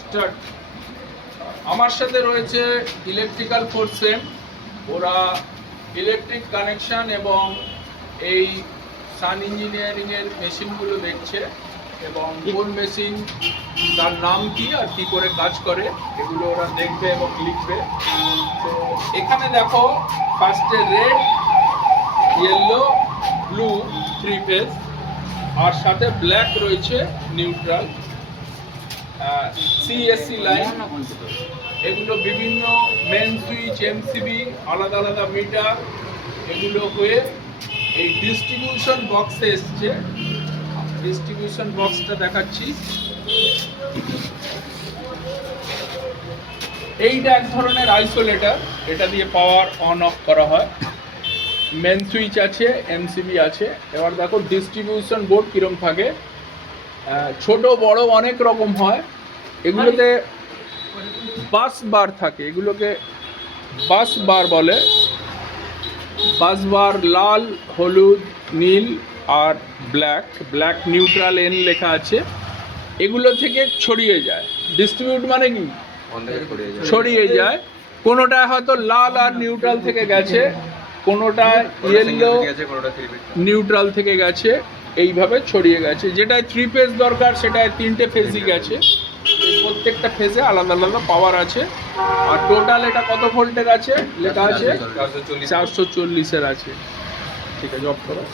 Start. আমার সাথে রয়েছে ইলেকট্রিক্যাল ফোর্সেম, ওরা ইলেকট্রিক কানেকশন এবং এই সান ইঞ্জিনিয়ারিংয়ের মেশিনগুলো দেখছে এবং কোন মেশিন তার নাম কি আর কি করে কাজ করে এগুলো ওরা দেখবে এবং লিখবে। তো এখানে দেখো ফার্স্টে রেড, ইয়েলো, ব্লু 3 ফেজ, আর সাথে ব্ল্যাক রয়েছে নিউট্রাল, সিএসসি লাইন। এগুলো বিভিন্ন মেন সুইচ, এমসিবি, আলাদা আলাদা মিটার, এগুলো হয়ে এই ডিস্ট্রিবিউশন বক্সে এসছে। ডিস্ট্রিবিউশন বক্সটা দেখাচ্ছি। এইটা এক ধরনের আইসোলেটর, এটা দিয়ে পাওয়ার অন অফ করা হয়। মেন সুইচ আছে, এমসিবি আছে। এবার দেখো ডিস্ট্রিবিউশন বোর্ড কীরকম থাকে, ছোট বড় অনেক রকম হয়। এগুলোতে বাস বার থাকে, এগুলোকে বাস বার বলে। বাস বার লাল, হলুদ, নীল আর ব্ল্যাক নিউট্রাল এন লেখা আছে। এগুলো থেকে ছড়িয়ে যায়। ডিস্ট্রিবিউট মানে কি ছড়িয়ে যায়। কোনোটা হয়তো লাল আর নিউট্রাল থেকে গেছে, কোনোটা ইয়েলো নিউট্রাল থেকে গেছে, এইভাবে ছড়িয়ে গেছে। যেটায় 3 ফেজ দরকার সেটায় 3টে ফেজই গেছে। প্রত্যেকটা ফেজে আলাদা আলাদা পাওয়ার আছে। আর টোটাল এটা কত ভোল্টের আছে লেখা আছে, 440-এর আছে। ঠিক আছে, অফ করো।